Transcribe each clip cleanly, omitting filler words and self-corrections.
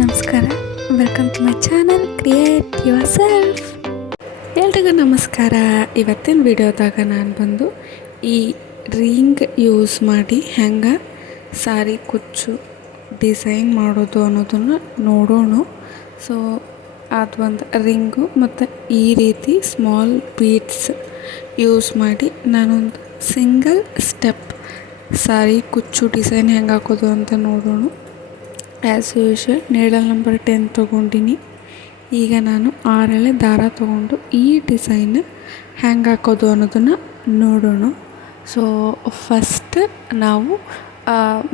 ನಮಸ್ಕಾರ, welcome to my channel create yourself. ಎಲ್ರಿಗೂ ನಮಸ್ಕಾರ. ಇವತ್ತಿನ ವಿಡಿಯೋದಾಗ ನಾನು ಬಂದು ಈ ರಿಂಗ್ ಯೂಸ್ ಮಾಡಿ ಹೆಂಗೆ ಸಾರಿ ಕುಚ್ಚು ಡಿಸೈನ್ ಮಾಡೋದು ಅನ್ನೋದನ್ನು ನೋಡೋಣ. ಸೊ ಅದು ಒಂದು ರಿಂಗು ಮತ್ತು ಈ ರೀತಿ ಸ್ಮಾಲ್ ಬೀಡ್ಸ್ ಯೂಸ್ ಮಾಡಿ ನಾನೊಂದು ಸಿಂಗಲ್ ಸ್ಟೆಪ್ ಸಾರಿ ಕುಚ್ಚು ಡಿಸೈನ್ ಹೆಂಗೆ ಹಾಕೋದು ಅಂತ ನೋಡೋಣ. ಆ್ಯಸ್ ಯೂಶ್ವಲ್ ನೀಡಲ್ ನಂಬರ್ 10 ತೊಗೊಂಡಿನಿ. ಈಗ ನಾನು 6 ಎಳೆ ದಾರ ತೊಗೊಂಡು ಈ ಡಿಸೈನ್ ಹೆಂಗೆ ಹಾಕೋದು ಅನ್ನೋದನ್ನು ನೋಡೋಣ. ಸೊ ಫಸ್ಟ್ ನಾವು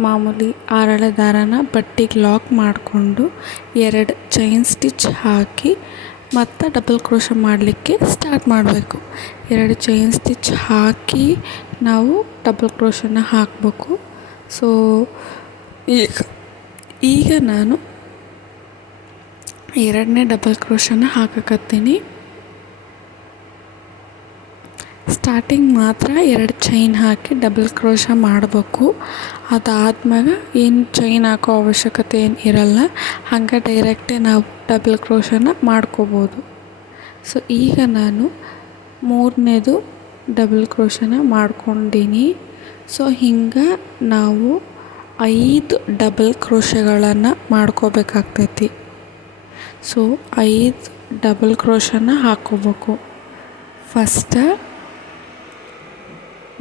ಮಾಮೂಲಿ 6 ಎಳೆ ದಾರಾನ ಬಟ್ಟೆಗೆ ಲಾಕ್ ಮಾಡಿಕೊಂಡು 2 ಚೈನ್ ಸ್ಟಿಚ್ ಹಾಕಿ ಮತ್ತು ಡಬಲ್ ಕ್ರೋಶೆ ಮಾಡಲಿಕ್ಕೆ ಸ್ಟಾರ್ಟ್ ಮಾಡಬೇಕು. 2 ಚೈನ್ ಸ್ಟಿಚ್ ಹಾಕಿ ನಾವು ಡಬಲ್ ಕ್ರೋಶನ ಹಾಕಬೇಕು. ಸೊ ಈಗ ನಾನು 2ನೇ ಡಬಲ್ ಕ್ರೋಶನ ಹಾಕಕತ್ತೀನಿ. ಸ್ಟಾರ್ಟಿಂಗ್ ಮಾತ್ರ 2 ಚೈನ್ ಹಾಕಿ ಡಬಲ್ ಕ್ರೋಶ ಮಾಡಬೇಕು. ಅದಾದ್ಮೇಲೆ ಏನು ಚೈನ್ ಹಾಕೋ ಅವಶ್ಯಕತೆ ಏನು ಇರಲ್ಲ, ಹಾಗೆ ಡೈರೆಕ್ಟೇ ನಾವು ಡಬಲ್ ಕ್ರೋಶನ ಮಾಡ್ಕೋಬೋದು. ಸೊ ಈಗ ನಾನು 3ನೇದು ಡಬಲ್ ಕ್ರೋಶನ ಮಾಡ್ಕೊಂಡೀನಿ. ಸೊ ಹಿಂಗೆ ನಾವು 5 ಡಬಲ್ ಕ್ರೋಶೆಗಳನ್ನು ಮಾಡ್ಕೋಬೇಕಾಗ್ತೈತಿ. ಸೊ 5 ಡಬಲ್ ಕ್ರೋಶನ ಹಾಕ್ಕೋಬೇಕು. ಫಸ್ಟ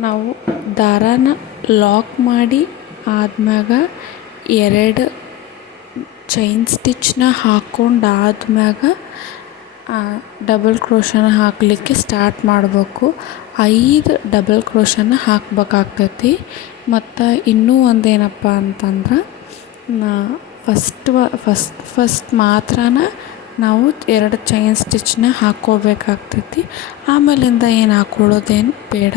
ನಾವು ದಾರಾನ ಲಾಕ್ ಮಾಡಿ ಆದ್ಮ್ಯಾಗ 2 ಚೈನ್ ಸ್ಟಿಚ್ನ ಹಾಕ್ಕೊಂಡಾದ್ಮ್ಯಾಗ ಡಬಲ್ ಕ್ರೋಶನ ಹಾಕಲಿಕ್ಕೆ ಸ್ಟಾರ್ಟ್ ಮಾಡಬೇಕು. 5 ಡಬಲ್ ಕ್ರೋಶನ ಹಾಕಬೇಕಾಗ್ತೈತಿ. ಮತ್ತು ಇನ್ನೂ ಒಂದೇನಪ್ಪ ಅಂತಂದ್ರೆ ಫಸ್ಟ್ ಮಾತ್ರ ನಾವು 2 ಚೈನ್ ಸ್ಟಿಚ್ನ ಹಾಕ್ಕೋಬೇಕಾಗ್ತೈತಿ. ಆಮೇಲಿಂದ ಏನು ಹಾಕ್ಕೊಳ್ಳೋದೇನು ಬೇಡ.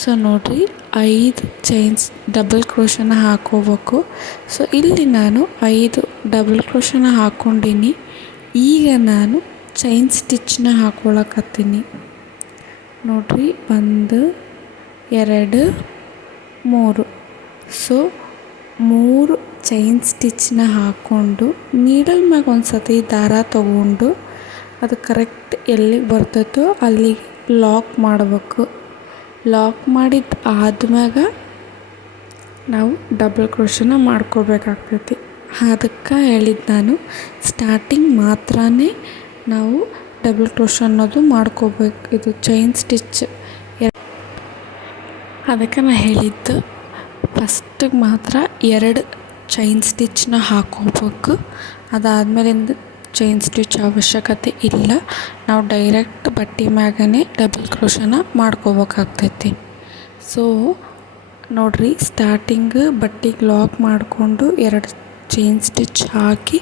ಸೊ ನೋಡಿರಿ, 5 ಚೈನ್ಸ್ ಡಬಲ್ ಕ್ರೋಶನ ಹಾಕ್ಕೋಬೇಕು. ಸೊ ಇಲ್ಲಿ ನಾನು 5 ಡಬಲ್ ಕ್ರೋಶನ ಹಾಕ್ಕೊಂಡೀನಿ. ಈಗ ನಾನು ಚೈನ್ ಸ್ಟಿಚ್ನ ಹಾಕ್ಕೊಳಕತ್ತೀನಿ. ನೋಡಿರಿ, 1 2 3. ಸೊ 3 ಚೈನ್ ಸ್ಟಿಚ್ನ ಹಾಕ್ಕೊಂಡು ನೀಡಲ್ ಮ್ಯಾಗ ಒಂದು ಸತಿ ದಾರ ತೊಗೊಂಡು ಅದು ಕರೆಕ್ಟ್ ಎಲ್ಲಿಗೆ ಬರ್ತೈತೋ ಅಲ್ಲಿಗೆ ಲಾಕ್ ಮಾಡಬೇಕು. ಲಾಕ್ ಮಾಡಿದ ಆದ್ಮ್ಯಾಗ ನಾವು ಡಬಲ್ ಕ್ರೋಶನ ಮಾಡ್ಕೋಬೇಕಾಗ್ತೈತಿ. ಅದಕ್ಕೆ ಹೇಳಿದ್ದು ನಾನು ಸ್ಟಾರ್ಟಿಂಗ್ ಮಾತ್ರ ನಾವು ಡಬಲ್ ಕ್ರೋಶ ಅನ್ನೋದು ಮಾಡ್ಕೋಬೇಕು. ಇದು ಚೈನ್ ಸ್ಟಿಚ್ ಅದಕ್ಕೆ ನಾನು ಹೇಳಿದ್ದು ಫಸ್ಟಿಗೆ ಮಾತ್ರ 2 ಚೈನ್ ಸ್ಟಿಚ್ನ ಹಾಕ್ಕೋಬೇಕು. ಅದಾದಮೇಲಿಂದ ಚೈನ್ ಸ್ಟಿಚ್ ಅವಶ್ಯಕತೆ ಇಲ್ಲ. ನಾವು ಡೈರೆಕ್ಟ್ ಬಟ್ಟೆ ಮ್ಯಾಗೇ ಡಬಲ್ ಕ್ರೋಶನ ಮಾಡ್ಕೋಬೇಕಾಗ್ತೈತಿ. ಸೊ ನೋಡಿರಿ, ಸ್ಟಾರ್ಟಿಂಗ್ ಬಟ್ಟೆಗೆ ಲಾಕ್ ಮಾಡಿಕೊಂಡು 2 ಚೈನ್ ಸ್ಟಿಚ್ ಹಾಕಿ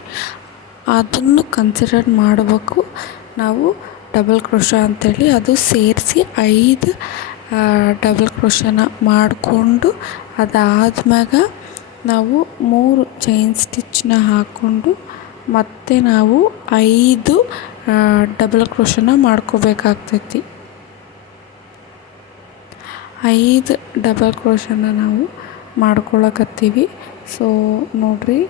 ಅದನ್ನು ಕನ್ಸಿಡರ್ ಮಾಡಬೇಕು ನಾವು ಡಬಲ್ ಕ್ರೋಶ ಅಂಥೇಳಿ. ಅದು ಸೇರಿಸಿ 5 ಡಬಲ್ ಕ್ರೋಶನ ಮಾಡಿಕೊಂಡು ಅದಾದ್ಮ್ಯಾಗ ನಾವು 3 ಚೈನ್ ಸ್ಟಿಚ್ನ ಹಾಕ್ಕೊಂಡು ಮತ್ತೆ ನಾವು 5 ಡಬಲ್ ಕ್ರೋಶನ ಮಾಡ್ಕೋಬೇಕಾಗ್ತೈತಿ. 5 ಡಬಲ್ ಕ್ರೋಶನ ನಾವು ಮಾಡ್ಕೊಳಕತ್ತೀವಿ. ಸೊ ನೋಡಿರಿ,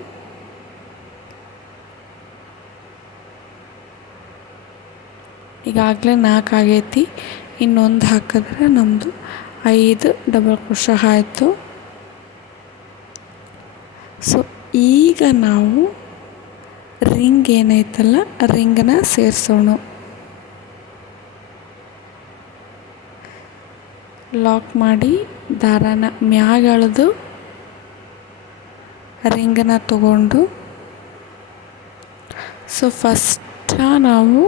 ಈಗಾಗಲೇ 4 ಆಗೈತಿ. ಇನ್ನೊಂದು ಹಾಕಿದ್ರೆ ನಮ್ಮದು 5 ಡಬಲ್ ಕ್ರೋಶ ಆಯಿತು. ಸೊ ಈಗ ನಾವು ರಿಂಗ್ ಏನೈತಲ್ಲ, ರಿಂಗನ್ನ ಸೇರಿಸೋಣ. ಲಾಕ್ ಮಾಡಿ ದಾರಾನ ಮ್ಯಾಗ ಎಳೆದು ರಿಂಗನ್ನ ತಗೊಂಡು, ಸೊ ಫಸ್ಟ್ ನಾವು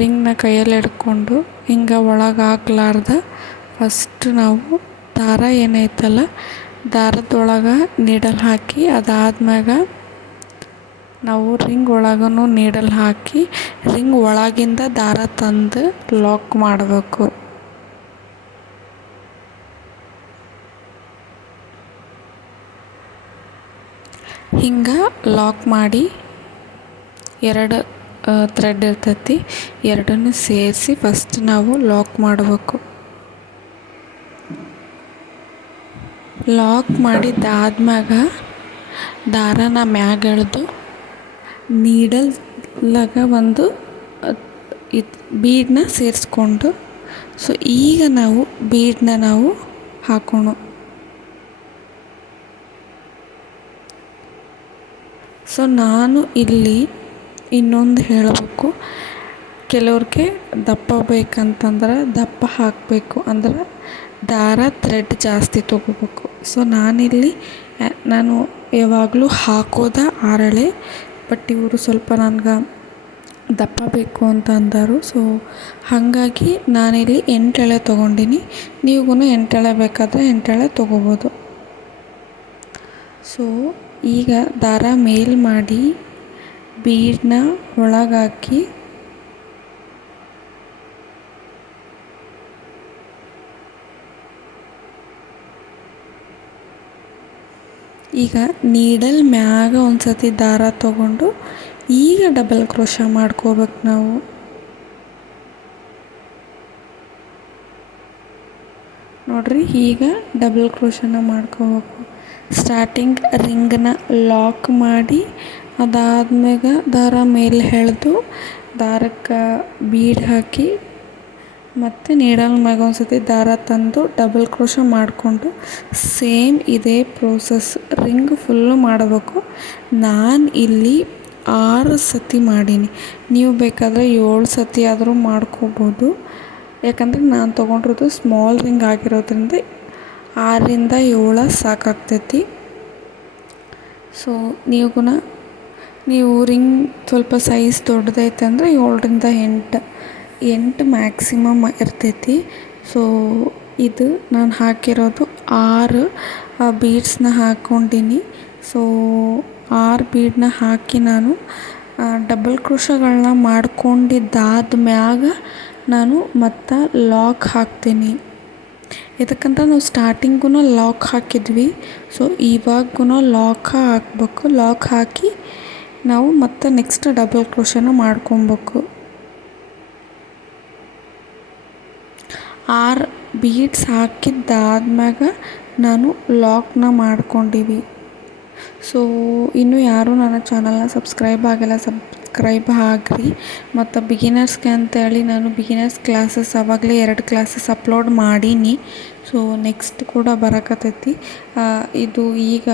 ರಿಂಗ್ನ ಕೈಯಲ್ಲಿ ಹಿಡ್ಕೊಂಡು ಹಿಂಗೆ ಒಳಗೆ ಹಾಕ್ಲಾರ್ದ ಫಸ್ಟ್ ನಾವು ದಾರ ಏನೈತಲ್ಲ ದಾರದೊಳಗೆ ನೀಡಲ್ ಹಾಕಿ ಅದಾದ್ಮ್ಯಾಗ ನಾವು ರಿಂಗ್ ಒಳಗೂ ನೀಡಲ್ ಹಾಕಿ ರಿಂಗ್ ಒಳಗಿಂದ ದಾರ ತಂದು ಲಾಕ್ ಮಾಡಬೇಕು. ಹಿಂಗೆ ಲಾಕ್ ಮಾಡಿ 2 ಥ್ರೆಡ್ ಇರ್ತೈತಿ, 2 ಸೇರಿಸಿ ಫಸ್ಟ್ ನಾವು ಲಾಕ್ ಮಾಡಬೇಕು. ಲಾಕ್ ಮಾಡಿದ್ದಾದ್ಮ್ಯಾಗ ದಾರಾನ ಮ್ಯಾಗ ಎಳೆದು ನೀಡಲ್ಲಾಗ ಒಂದು ಇದು ಬೀಡನ್ನ ಸೇರಿಸ್ಕೊಂಡು ಸೊ ಈಗ ನಾವು ಬೀಡನ್ನ ನಾವು ಹಾಕೋಣ. ಸೊ ನಾನು ಇಲ್ಲಿ ಇನ್ನೊಂದು ಹೇಳಬೇಕು, ಕೆಲವ್ರಿಗೆ ದಪ್ಪ ಬೇಕಂತಂದ್ರೆ ದಪ್ಪ ಹಾಕಬೇಕು, ಅಂದ್ರೆ ದಾರ ಥ್ರೆಡ್ ಜಾಸ್ತಿ ತೊಗೋಬೇಕು. ಸೊ ನಾನು ಯಾವಾಗಲೂ ಹಾಕೋದ ಆರಳೆ, ಬಟ್ ಇವರು ಸ್ವಲ್ಪ ನನಗೆ ದಪ್ಪ ಬೇಕು ಅಂತ ಅಂದರು. ಸೊ ಹಾಗಾಗಿ ನಾನಿಲ್ಲಿ 8 ಎಳೆ ತೊಗೊಂಡಿನಿ. ನೀವೂ 8 ಎಳೆ ಬೇಕಾದರೆ 8 ಎಳೆ ತೊಗೋಬೋದು. ಸೊ ಈಗ ದಾರ ಮೇಲ್ ಮಾಡಿ ಬೀಡನ್ನ ಒಳಗಾಕಿ ಈಗ ನೀಡಲ್ ಮ್ಯಾಗ ಒಂದು ಸತಿ ದಾರ ತಗೊಂಡು ಈಗ ಡಬಲ್ ಕ್ರೋಶ ಮಾಡ್ಕೋಬೇಕು ನಾವು. ನೋಡ್ರಿ, ಈಗ ಡಬಲ್ ಕ್ರೋಶನ ಮಾಡ್ಕೋಬೇಕು. ಸ್ಟಾರ್ಟಿಂಗ್ ರಿಂಗನ್ನ ಲಾಕ್ ಮಾಡಿ ಅದಾದ್ಮ್ಯಾಗ ದಾರ ಮೇಲೆ ಎಳೆದು ದಾರಕ್ಕೆ ಬೀಡ್ ಹಾಕಿ ಮತ್ತು ನೀಡಲ್ ಮ್ಯಾಗ ಒಂದು ಸತಿ ದಾರ ತಂದು ಡಬಲ್ ಕ್ರೋಶ ಮಾಡಿಕೊಂಡು ಸೇಮ್ ಇದೇ ಪ್ರೋಸೆಸ್ ರಿಂಗ್ ಫುಲ್ಲು ಮಾಡಬೇಕು. ನಾನು ಇಲ್ಲಿ 6 ಸತಿ ಮಾಡೀನಿ. ನೀವು ಬೇಕಾದರೆ 7 ಸತಿ ಆದರೂ ಮಾಡ್ಕೋಬೋದು. ಯಾಕಂದರೆ ನಾನು ತೊಗೊಂಡಿರೋದು ಸ್ಮಾಲ್ ರಿಂಗ್ ಆಗಿರೋದ್ರಿಂದ 6ರಿಂದ 7 ಸಾಕಾಗ್ತೈತಿ. ಸೊ ನೀವು ರಿಂಗ್ ಸ್ವಲ್ಪ ಸೈಜ್ ದೊಡ್ಡದೈತೆ ಅಂದರೆ 7ರಿಂದ 8 ಮ್ಯಾಕ್ಸಿಮಮ್ ಇರ್ತೈತಿ. ಸೊ ಇದು ನಾನು ಹಾಕಿರೋದು 6 ಬೀಡ್ಸ್ನ ಹಾಕ್ಕೊಂಡಿನಿ. ಸೊ 6 ಬೀಡನ್ನ ಹಾಕಿ ನಾನು ಡಬಲ್ ಕ್ರೋಶಗಳನ್ನ ಮಾಡ್ಕೊಂಡಿದ್ದಾದ ಮ್ಯಾಗ ನಾನು ಮತ್ತು ಲಾಕ್ ಹಾಕ್ತೀನಿ. ಇದಕ್ಕಂತ ನಾವು ಸ್ಟಾರ್ಟಿಂಗೂ ಲಾಕ್ ಹಾಕಿದ್ವಿ. ಸೊ ಇವಾಗೂ ಲಾಕ್ ಹಾಕಬೇಕು. ಲಾಕ್ ಹಾಕಿ ನಾವು ಮತ್ತು ನೆಕ್ಸ್ಟ್ ಡಬಲ್ ಕ್ರೋಶನ ಮಾಡ್ಕೊಬೇಕು. 6 ಬೀಡ್ಸ್ ಹಾಕಿದ್ದಾದ್ಮ್ಯಾಗ ನಾನು ಲಾಕ್ನ ಮಾಡ್ಕೊಂಡಿವಿ. ಸೊ ಇನ್ನೂ ಯಾರೂ ನನ್ನ ಚಾನಲ್ನ ಸಬ್ಸ್ಕ್ರೈಬ್ ಆಗಿರಿ. ಮತ್ತು ಬಿಗಿನರ್ಸ್ಗೆ ಅಂತೇಳಿ ನಾನು ಬಿಗಿನರ್ಸ್ ಕ್ಲಾಸಸ್ ಆವಾಗಲೇ 2 ಕ್ಲಾಸಸ್ ಅಪ್ಲೋಡ್ ಮಾಡೀನಿ. ಸೊ ನೆಕ್ಸ್ಟ್ ಕೂಡ ಬರಕತ್ತೈತಿ. ಇದು ಈಗ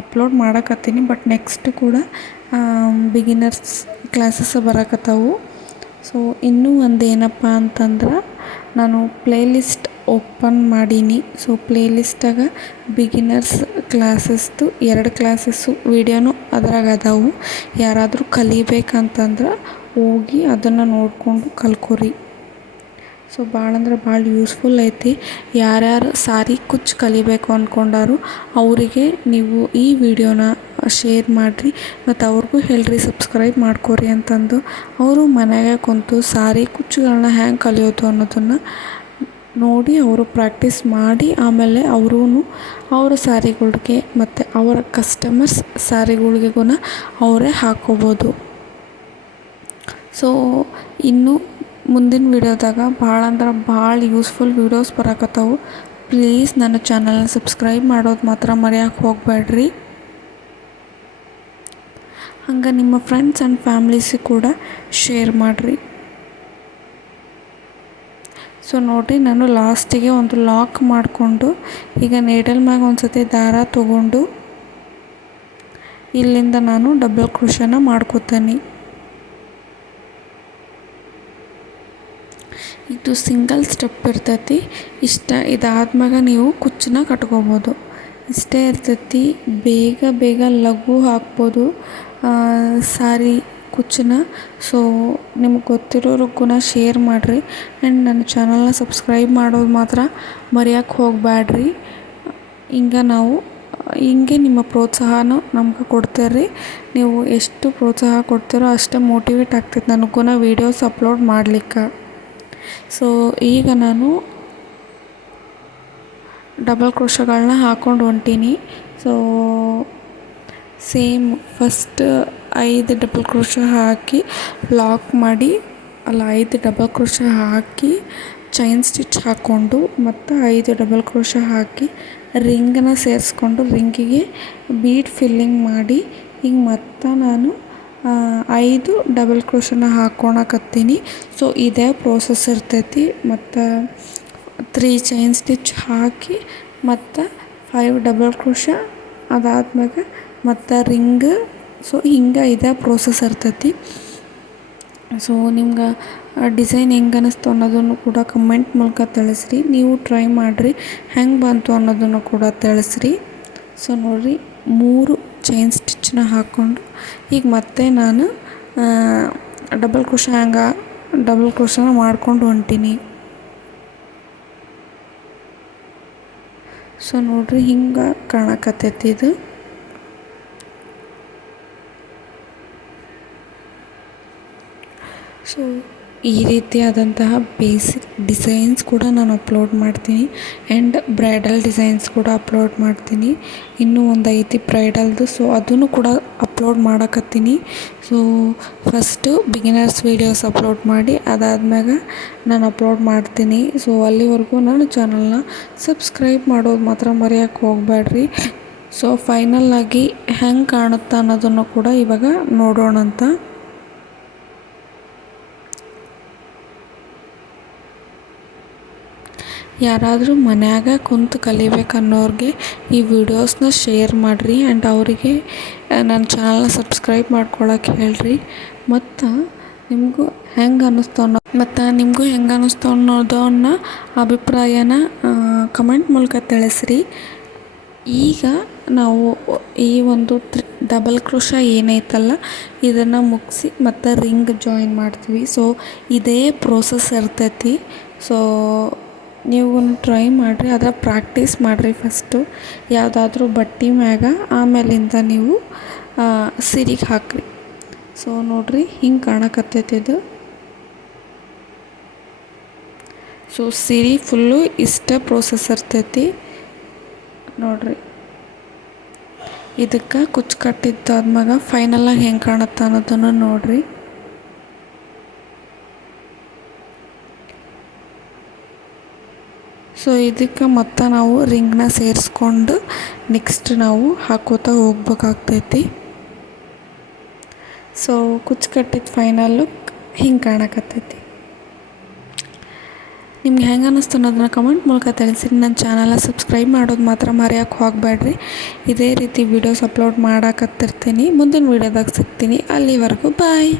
ಅಪ್ಲೋಡ್ ಮಾಡಕತ್ತೀನಿ, ಬಟ್ ನೆಕ್ಸ್ಟ್ ಕೂಡ ಬಿಗಿನರ್ಸ್ ಕ್ಲಾಸಸ್ ಬರಕತ್ತವು. ಸೊ ಇನ್ನೂ ಒಂದು ಏನಪ್ಪ ಅಂತಂದ್ರೆ ನಾನು ಪ್ಲೇಲಿಸ್ಟ್ ಓಪನ್ ಮಾಡೀನಿ. ಸೊ ಪ್ಲೇಲಿಸ್ಟಾಗ ಬಿಗಿನರ್ಸ್ ಕ್ಲಾಸಸ್ದು 2 ಕ್ಲಾಸಸ್ಸು ವೀಡಿಯೋನು ಅದ್ರಾಗ ಅದಾವು. ಯಾರಾದರೂ ಕಲಿಬೇಕಂತಂದ್ರೆ ಹೋಗಿ ಅದನ್ನು ನೋಡಿಕೊಂಡು ಕಲ್ಕೊರಿ. ಸೊ ಭಾಳ ಅಂದ್ರೆ ಭಾಳ ಯೂಸ್ಫುಲ್ ಐತಿ. ಯಾರ್ಯಾರು ಸಾರಿ ಕುಚ್ಚು ಕಲಿಬೇಕು ಅಂದ್ಕೊಂಡಾರು ಅವರಿಗೆ ನೀವು ಈ ವಿಡಿಯೋನ ಶೇರ್ ಮಾಡಿರಿ ಮತ್ತು ಅವ್ರಿಗೂ ಹೇಳ್ರಿ ಸಬ್ಸ್ಕ್ರೈಬ್ ಮಾಡ್ಕೊರಿ ಅಂತಂದು. ಅವರು ಮನೆಯಾಗೆ ಕುಂತು ಸಾರಿ ಕುಚ್ಚುಗಳನ್ನ ಹೆಂಗೆ ಕಲಿಯೋದು ಅನ್ನೋದನ್ನು ನೋಡಿ ಅವರು ಪ್ರಾಕ್ಟೀಸ್ ಮಾಡಿ ಆಮೇಲೆ ಅವರೂ ಅವರ ಸ್ಯಾರಿಗಳಿಗೆ ಮತ್ತು ಅವರ ಕಸ್ಟಮರ್ಸ್ ಸ್ಯಾರಿಗಳಿಗೂ ಅವರೇ ಹಾಕ್ಕೋಬೋದು. ಸೊ ಇನ್ನು ಮುಂದಿನ ವಿಡಿಯೋದಾಗ ಭಾಳ ಅಂದ್ರೆ ಭಾಳ ಯೂಸ್ಫುಲ್ ವೀಡಿಯೋಸ್ ಬರಕತ್ತವು. ಪ್ಲೀಸ್ ನನ್ನ ಚಾನಲ್ನ ಸಬ್ಸ್ಕ್ರೈಬ್ ಮಾಡೋದು ಮಾತ್ರ ಮರೆಯೋಕೆ ಹೋಗಬೇಡ್ರಿ. ಹಂಗೆ ನಿಮ್ಮ ಫ್ರೆಂಡ್ಸ್ ಆ್ಯಂಡ್ ಫ್ಯಾಮ್ಲೀಸಿಗೆ ಕೂಡ ಶೇರ್ ಮಾಡಿರಿ. ಸೊ ನೋಡಿರಿ, ನಾನು ಲಾಸ್ಟಿಗೆ ಒಂದು ಲಾಕ್ ಮಾಡಿಕೊಂಡು ಈಗ ನೀಡಲ್ ಮ್ಯಾಗ ಒಂದು ಸತಿ ದಾರ ತೊಗೊಂಡು ಇಲ್ಲಿಂದ ನಾನು ಡಬಲ್ ಕ್ರೋಶನ ಮಾಡ್ಕೋತೀನಿ. ಇದು ಸಿಂಗಲ್ ಸ್ಟೆಪ್ ಇರ್ತೈತಿ. ಇದಾದ್ಮ್ಯಾಗ ನೀವು ಕುಚ್ಚನ್ನ ಕಟ್ಕೋಬೋದು. ಇಷ್ಟೇ ಇರ್ತೈತಿ. ಬೇಗ ಲಘು ಹಾಕ್ಬೋದು ಸಾರಿ ಕುಚ್ಚನ್ನ. ಸೊ ನಿಮ್ಗೆ ಗೊತ್ತಿರೋರ್ಗೂ ಶೇರ್ ಮಾಡಿರಿ. ಆ್ಯಂಡ್ ನನ್ನ ಚಾನಲ್ನ ಸಬ್ಸ್ಕ್ರೈಬ್ ಮಾಡೋದು ಮಾತ್ರ ಮರೆಯೋಕೆ ಹೋಗಬೇಡ್ರಿ. ಹಿಂಗೆ ನಿಮ್ಮ ಪ್ರೋತ್ಸಾಹನೂ ನಮ್ಗೆ ಕೊಡ್ತೀರಿ. ನೀವು ಎಷ್ಟು ಪ್ರೋತ್ಸಾಹ ಕೊಡ್ತೀರೋ ಅಷ್ಟೇ ಮೋಟಿವೇಟ್ ಆಗ್ತೈತೆ ನನಗೂ ವೀಡಿಯೋಸ್ ಅಪ್ಲೋಡ್ ಮಾಡ್ಲಿಕ್ಕೆ. ಸೊ ಈಗ ನಾನು ಡಬಲ್ ಕ್ರೋಶಗಳನ್ನ ಹಾಕ್ಕೊಂಡು ಹೊಂಟೀನಿ. So same first 5 double crochet ಹಾಕಿ ಲಾಕ್ ಮಾಡಿ 5 ಡಬಲ್ ಕ್ರೋಶ ಹಾಕಿ ಚೈನ್ ಸ್ಟಿಚ್ ಹಾಕ್ಕೊಂಡು ಮತ್ತು 5 ಡಬಲ್ ಕ್ರೋಶ ಹಾಕಿ ರಿಂಗನ್ನ ಸೇರಿಸ್ಕೊಂಡು ರಿಂಗಿಗೆ ಬೀಡ್ ಫಿಲ್ಲಿಂಗ್ ಮಾಡಿ ಈಗ ಮತ್ತೆ ನಾನು 5 ಡಬಲ್ ಕ್ರೋಶನ ಹಾಕ್ಕೊಳಕತ್ತೀನಿ. ಸೊ ಇದೇ ಪ್ರೋಸೆಸ್ ಇರ್ತೈತಿ. ಮತ್ತು 3 ಚೈನ್ ಸ್ಟಿಚ್ ಹಾಕಿ ಮತ್ತು 5 ಡಬಲ್ ಕ್ರೋಶ, ಅದಾದ್ಮೇಲೆ ಮತ್ತು ರಿಂಗ್. ಸೊ ಹಿಂಗೆ ಇದೇ ಪ್ರೋಸೆಸ್ ಇರ್ತೈತಿ. ಸೊ ನಿಮ್ಗೆ ಡಿಸೈನ್ ಹೆಂಗೆ ಅನ್ನಿಸ್ತು ಅನ್ನೋದನ್ನು ಕೂಡ ಕಮೆಂಟ್ ಮೂಲಕ ತಿಳಿಸ್ರಿ. ನೀವು ಟ್ರೈ ಮಾಡಿರಿ, ಹೆಂಗೆ ಬಂತು ಅನ್ನೋದನ್ನು ಕೂಡ ತಿಳಿಸ್ರಿ. ಸೊ ನೋಡಿರಿ, 3 ಚೈನ್ ಸ್ಟಿಚ್ಚನ್ನ ಹಾಕ್ಕೊಂಡು ಈಗ ಮತ್ತೆ ನಾನು ಡಬಲ್ ಕ್ರೋಶನ ಮಾಡ್ಕೊಂಡು ಹೊಂಟೀನಿ. ಸೊ ನೋಡಿರಿ, ಹಿಂಗೆ ಕಾಣಕತ್ತೈತಿ ಇದು. ಸೊ ಈ ರೀತಿಯಾದಂತಹ ಬೇಸಿಕ್ ಡಿಸೈನ್ಸ್ ಕೂಡ ನಾನು ಅಪ್ಲೋಡ್ ಮಾಡ್ತೀನಿ. ಆ್ಯಂಡ್ ಬ್ರೈಡಲ್ ಡಿಸೈನ್ಸ್ ಕೂಡ ಅಪ್ಲೋಡ್ ಮಾಡ್ತೀನಿ. ಇನ್ನೂ ಒಂದು ಐತಿ ಬ್ರೈಡಲ್ದು. ಸೊ ಅದನ್ನು ಕೂಡ ಅಪ್ಲೋಡ್ ಮಾಡಕತ್ತೀನಿ. So first beginners videos upload ಮಾಡಿ ಅದಾದ್ಮ್ಯಾಗ ನಾನು ಅಪ್ಲೋಡ್ ಮಾಡ್ತೀನಿ. ಸೊ ಅಲ್ಲಿವರೆಗೂ ನನ್ನ ಚಾನಲ್ನ ಸಬ್ಸ್ಕ್ರೈಬ್ ಮಾಡೋದು ಮಾತ್ರ ಮರೆಯೋಕ್ಕೆ ಹೋಗಬೇಡ್ರಿ. ಸೊ ಫೈನಲ್ಲಾಗಿ ಹೆಂಗೆ ಕಾಣುತ್ತಾ ಅನ್ನೋದನ್ನು ಕೂಡ ಇವಾಗ ನೋಡೋಣಂತ. ಯಾರಾದರೂ ಮನ್ಯಾಗ ಕುಂತು ಕಲಿಬೇಕನ್ನೋರಿಗೆ ಈ ವಿಡಿಯೋಸ್ನ ಶೇರ್ ಮಾಡಿರಿ. ಆ್ಯಂಡ್ ಅವರಿಗೆ ನನ್ನ ಚಾನಲ್ನ ಸಬ್ಸ್ಕ್ರೈಬ್ ಮಾಡ್ಕೊಳಕ್ಕೆ ಹೇಳ್ರಿ. ಮತ್ತು ನಿಮಗೂ ಹೆಂಗೆ ಅನ್ನಿಸ್ತು ಅನ್ನೋದನ್ನ ಅಭಿಪ್ರಾಯನ ಕಮೆಂಟ್ ಮೂಲಕ ತಿಳಿಸ್ರಿ. ಈಗ ನಾವು ಈ ಒಂದು ಡಬಲ್ ಕ್ರೋಶ ಏನೈತಲ್ಲ ಇದನ್ನು ಮುಗಿಸಿ ಮತ್ತು ರಿಂಗ್ ಜಾಯಿನ್ ಮಾಡ್ತೀವಿ. ಸೊ ಇದೇ ಪ್ರೋಸೆಸ್ ಇರ್ತೈತಿ. ಸೊ ನೀವು ಟ್ರೈ ಮಾಡಿರಿ, ಅದರ ಪ್ರಾಕ್ಟೀಸ್ ಮಾಡಿರಿ ಫಸ್ಟು ಯಾವುದಾದ್ರೂ ಬಟ್ಟೆ ಮ್ಯಾಗ, ಆಮೇಲಿಂದ ನೀವು ಸೀರೆಗೆ ಹಾಕ್ರಿ. ಸೊ ನೋಡಿರಿ, ಹಿಂಗೆ ಕಾಣಕತ್ತೈತಿ ಇದು. ಸೊ ಸೀರೆ ಫುಲ್ಲು ಇಷ್ಟೇ ಪ್ರೋಸೆಸ್ ಇರ್ತೈತಿ ನೋಡಿರಿ. ಇದಕ್ಕೆ ಕುಚ್ಚು ಕಟ್ಟಿದ್ದಾದ್ಮ್ಯಾಗ ಫೈನಲಾಗಿ ಹೆಂಗೆ ಕಾಣುತ್ತೆ ಅನ್ನೋದನ್ನು ನೋಡಿರಿ. ಸೊ ಇದಕ್ಕೆ ಮತ್ತೆ ನಾವು ರಿಂಗ್ನ ಸೇರಿಸ್ಕೊಂಡು ನೆಕ್ಸ್ಟ್ ನಾವು ಹಾಕೋತಾ ಹೋಗ್ಬೇಕಾಗ್ತೈತಿ. ಸೊ ಕುಚ್ಚು ಕಟ್ಟಿದ ಫೈನಲ್ ಲುಕ್ ಹಿಂಗೆ ಕಾಣಕತ್ತೈತಿ. ನಿಮ್ಗೆ ಹೆಂಗೆ ಅನ್ನಿಸ್ತು ಅನ್ನೋದನ್ನ ಕಮೆಂಟ್ ಮೂಲಕ ತಿಳಿಸಿರಿ. ನನ್ನ ಚಾನಲ್ನ ಸಬ್ಸ್ಕ್ರೈಬ್ ಮಾಡೋದು ಮಾತ್ರ ಮರೆಯೋಕ್ಕೆ ಹೋಗಬೇಡ್ರಿ. ಇದೇ ರೀತಿ ವೀಡಿಯೋಸ್ ಅಪ್ಲೋಡ್ ಮಾಡಕತ್ತಿರ್ತೀನಿ. ಮುಂದಿನ ವೀಡಿಯೋದಾಗ ಸಿಗ್ತೀನಿ. ಅಲ್ಲಿವರೆಗೂ ಬಾಯ್.